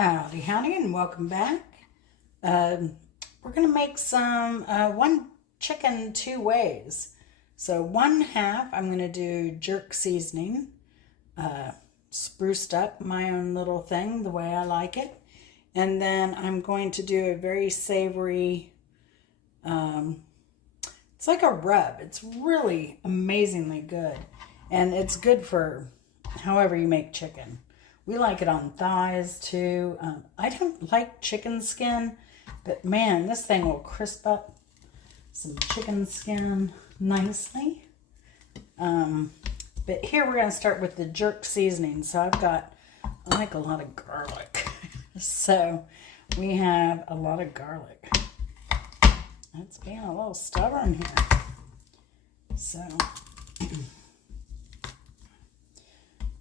Howdy, howdy, and welcome back. We're going to make some one chicken two ways. So one half, I'm going to do jerk seasoning, spruced up my own little thing the way I like it. And then I'm going to do a very savory, it's like a rub. It's really amazingly good. And it's good for however you make chicken. We like it on thighs too. I don't like chicken skin, but man, this thing will crisp up some chicken skin nicely. But here we're going to start with the jerk seasoning. So I like a lot of garlic. So we have a lot of garlic. It's being a little stubborn here. So,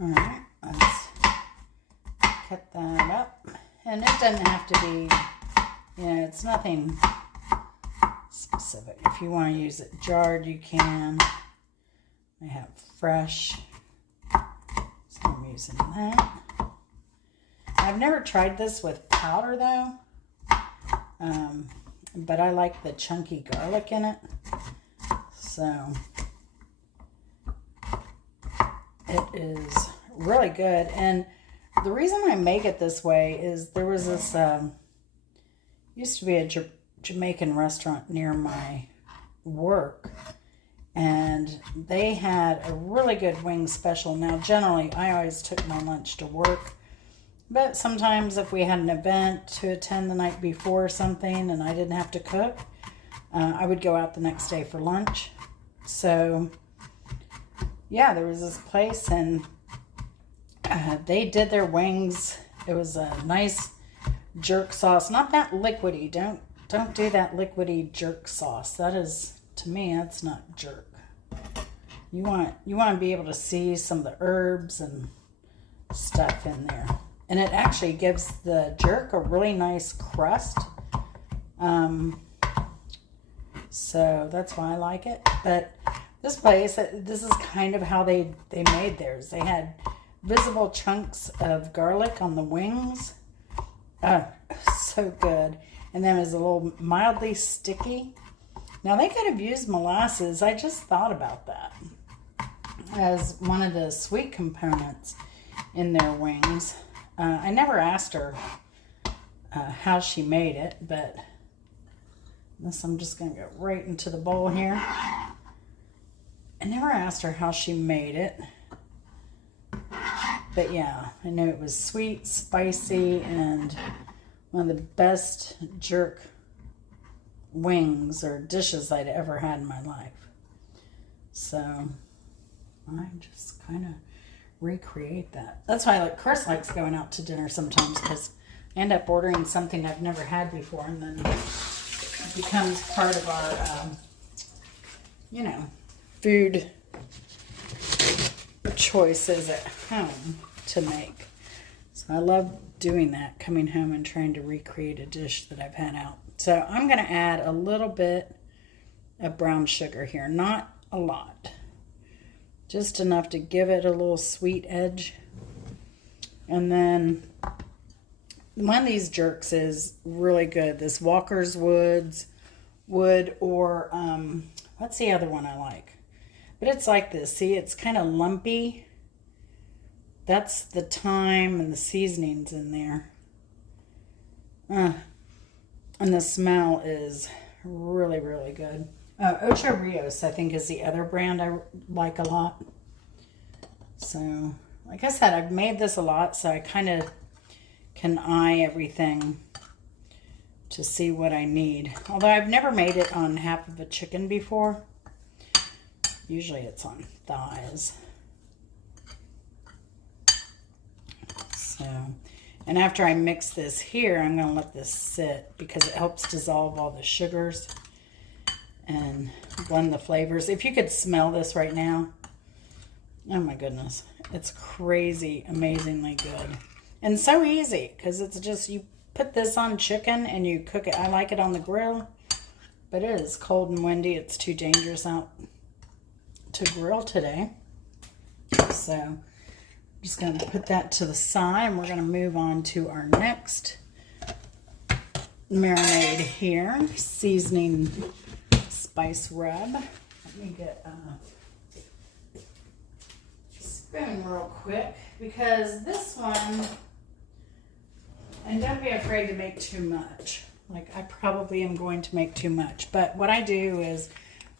all right, let's cut that up. And it doesn't have to be, it's nothing specific. If you want to use it jarred, you can. I have fresh, so I'm using that. I've never tried this with powder though, but I like the chunky garlic in it. So it is really good. And the reason I make it this way is there was this, used to be a Jamaican restaurant near my work, and they had a really good wing special. Now, generally, I always took my lunch to work, but sometimes if we had an event to attend the night before or something and I didn't have to cook, I would go out the next day for lunch. So, yeah, there was this place, and they did their wings. It was a nice jerk sauce, not that liquidy. Don't do that liquidy jerk sauce. That is, to me, that's not jerk. You want to be able to see some of the herbs and stuff in there, and it actually gives the jerk a really nice crust. So that's why I like it. But this place, this is kind of how they made theirs. They had visible chunks of garlic on the wings. So good. And then it was a little mildly sticky. Now they could have used molasses. I just thought about that as one of the sweet components in their wings. I never asked her how she made it, but this, I'm just going to go right into the bowl here. I never asked her how she made it. But yeah, I know it was sweet, spicy, and one of the best jerk wings or dishes I'd ever had in my life. So I just kind of recreate that. That's why Chris likes going out to dinner sometimes, because I end up ordering something I've never had before, and then it becomes part of our, food choices at home to make. So I love doing that, coming home and trying to recreate a dish that I've had out. So I'm going to add a little bit of brown sugar here, not a lot, just enough to give it a little sweet edge. And then one of these jerks is really good. This Walker's Wood, or what's the other one I like? But it's like this. See, it's kind of lumpy. That's the thyme and the seasonings in there. And the smell is really, really good. Ocho Rios, I think, is the other brand I like a lot. So, like I said, I've made this a lot, so I kind of can eye everything to see what I need. Although I've never made it on half of a chicken before. Usually it's on thighs. So, and after I mix this here, I'm going to let this sit because it helps dissolve all the sugars and blend the flavors. If you could smell this right now, oh my goodness, it's crazy, amazingly good. And so easy, because it's just, you put this on chicken and you cook it. I like it on the grill, but it is cold and windy. It's too dangerous out to grill today. So Just going to put that to the side, and we're going to move on to our next marinade here. Seasoning spice rub. Let me get a spoon real quick, because this one, and don't be afraid to make too much. Like, I probably am going to make too much. But what I do is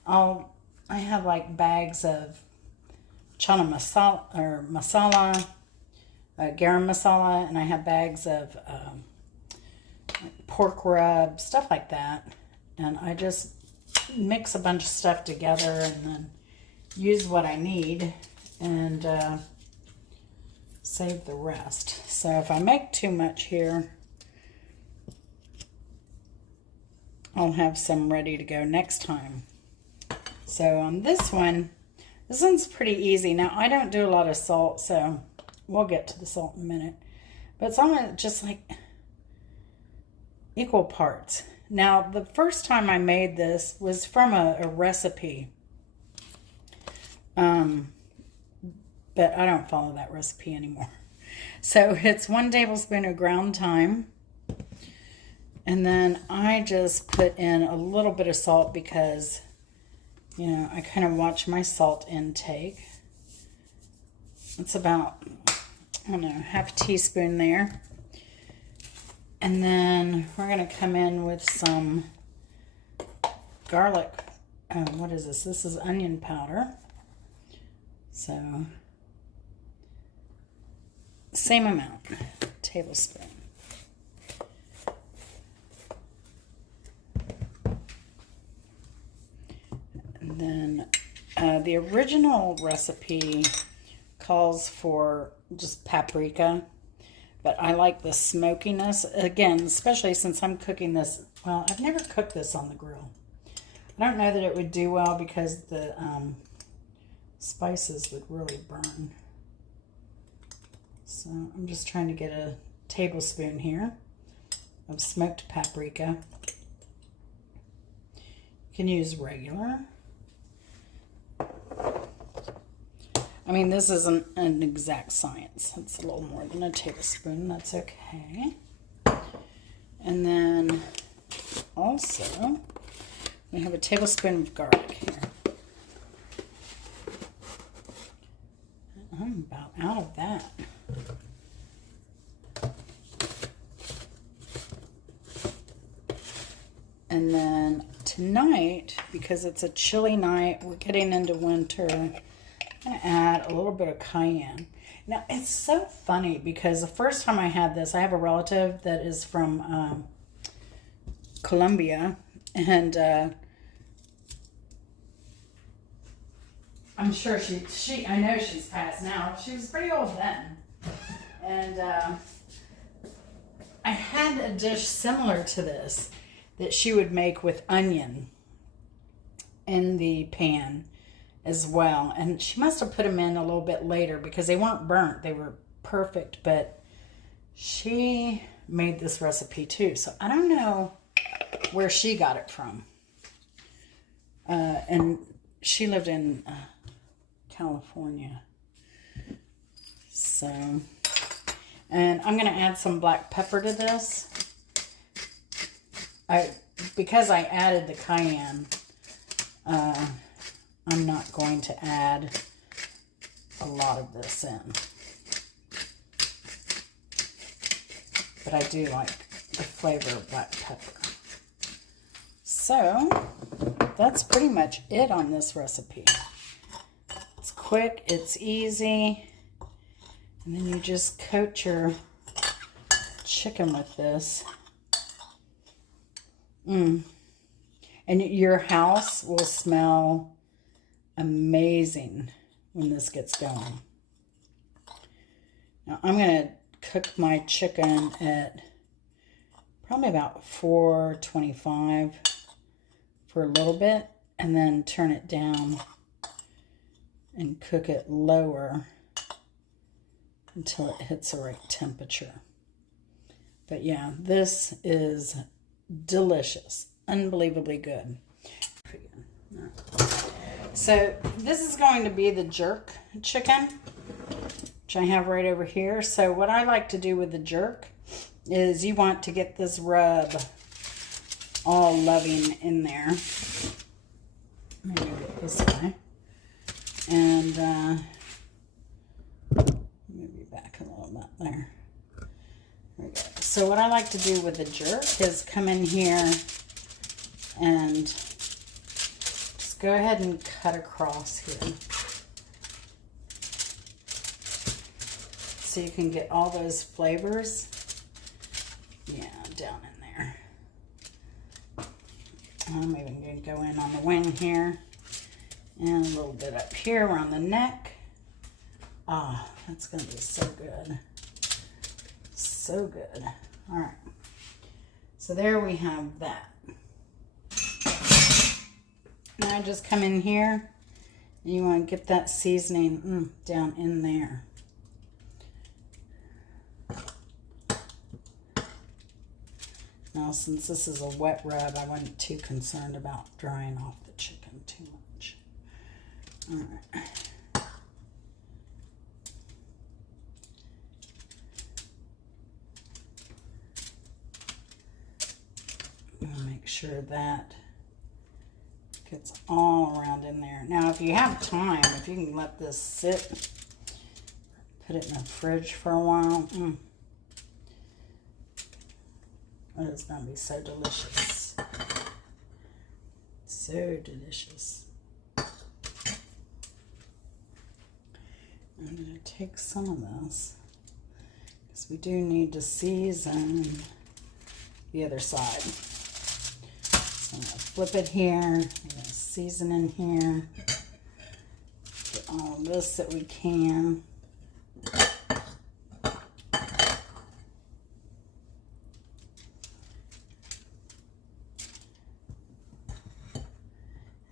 I have like bags of chana masala, or masala, garam masala, and I have bags of pork rub, stuff like that. And I just mix a bunch of stuff together and then use what I need and save the rest. So if I make too much here, I'll have some ready to go next time. So on this one's pretty easy. Now, I don't do a lot of salt, so we'll get to the salt in a minute. But it's almost just like equal parts. Now, the first time I made this was from a recipe. But I don't follow that recipe anymore. So it's 1 tablespoon of ground thyme. And then I just put in a little bit of salt because, you know, I kind of watch my salt intake. It's about, I don't know, half a teaspoon there. And then we're going to come in with some garlic. What is this? This is onion powder. So, same amount, tablespoon. And then the original recipe calls for just paprika, but I like the smokiness. Again, especially since I'm cooking this, well, I've never cooked this on the grill. I don't know that it would do well because the spices would really burn. So I'm just trying to get a tablespoon here of smoked paprika. You can use regular. I mean, this isn't an exact science. It's a little more than a tablespoon. That's okay. And then also, we have a tablespoon of garlic here. I'm about out of that. And then tonight, because it's a chilly night, we're getting into winter, I'm going to add a little bit of cayenne. Now, it's so funny because the first time I had this, I have a relative that is from Colombia, and I'm sure I know she's passed now. She was pretty old then. And I had a dish similar to this that she would make with onion in the pan as well. And she must have put them in a little bit later because they weren't burnt. They were perfect, but she made this recipe too. So I don't know where she got it from. And she lived in California. So, and I'm going to add some black pepper to this. Because I added the cayenne, I'm not going to add a lot of this in. But I do like the flavor of black pepper. So, that's pretty much it on this recipe. It's quick, it's easy, and then you just coat your chicken with this. And your house will smell amazing when this gets going. Now I'm going to cook my chicken at probably about 425 for a little bit, and then turn it down and cook it lower until it hits the right temperature. But yeah, this is delicious, unbelievably good. So this is going to be the jerk chicken. which I have right over here. So what I like to do with the jerk is you want to get this rub all loving in there. Let me move it this way. And move you back a little bit there. There we go. So what I like to do with the jerk is come in here and just go ahead and cut across here. So you can get all those flavors, yeah, down in there. I'm even going to go in on the wing here and a little bit up here around the neck. Ah, that's going to be so good. So good. All right. So there we have that. Now I just come in here and you want to get that seasoning down in there. Now, since this is a wet rub, I wasn't too concerned about drying off the chicken too much. All right. Make sure that gets all around in there. Now, if you have time, if you can let this sit, put it in the fridge for a while, it's going to be so delicious. So delicious. I'm going to take some of this because we do need to season the other side. So I'm going to flip it here. I'm going to season in here. Get all this that we can.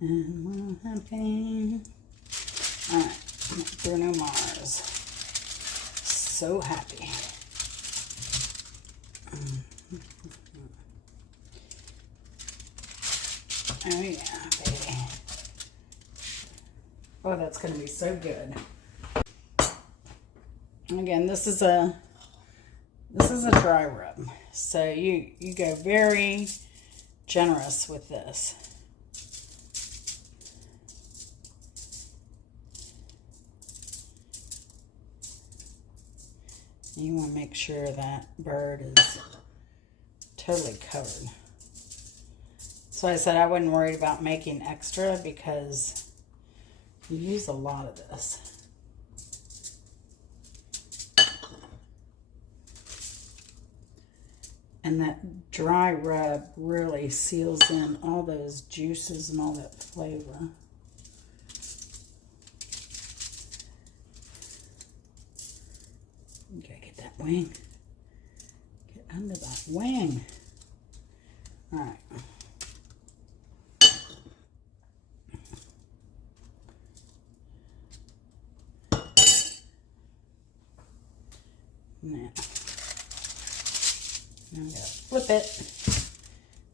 And we're happy. Alright, Bruno Mars. So happy. Oh yeah, baby. Oh, that's gonna be so good. Again, this is a dry rub. So you go very generous with this. You want to make sure that bird is totally covered. So I said I wasn't worried about making extra because you use a lot of this. And that dry rub really seals in all those juices and all that flavor. Okay, get that wing. Get under that wing. All right. Now we gotta flip it.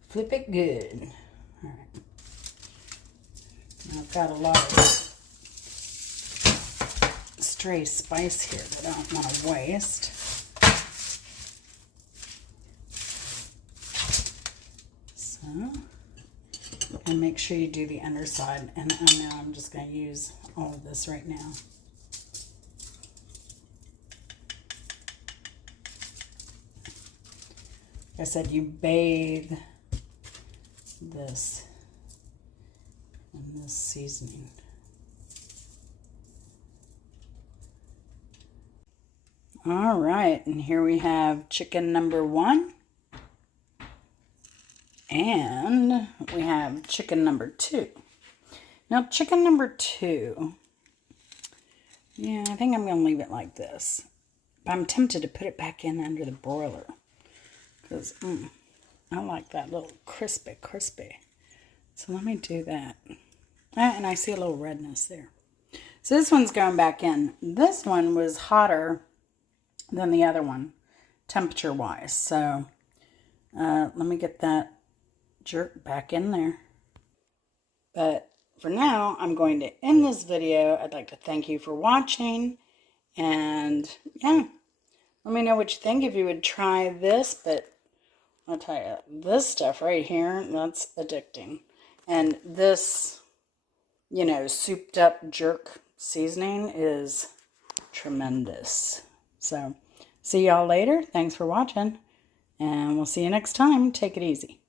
Flip it good. All right. Now I've got a lot of stray spice here that I don't want to waste. So, and make sure you do the underside. And now I'm just going to use all of this right now. Like I said, you bathe this in this seasoning. All right, and here we have chicken number 1. And we have chicken number 2. Now, chicken number 2, yeah, I think I'm going to leave it like this. But I'm tempted to put it back in under the broiler. Because I like that little crispy. So let me do that. And I see a little redness there. So this one's going back in. This one was hotter than the other one, temperature-wise. So let me get that jerk back in there. But for now, I'm going to end this video. I'd like to thank you for watching. And yeah, let me know what you think if you would try this. But I'll tell you, this stuff right here, that's addicting. And this, souped up jerk seasoning is tremendous. So, see y'all later. Thanks for watching. And we'll see you next time. Take it easy.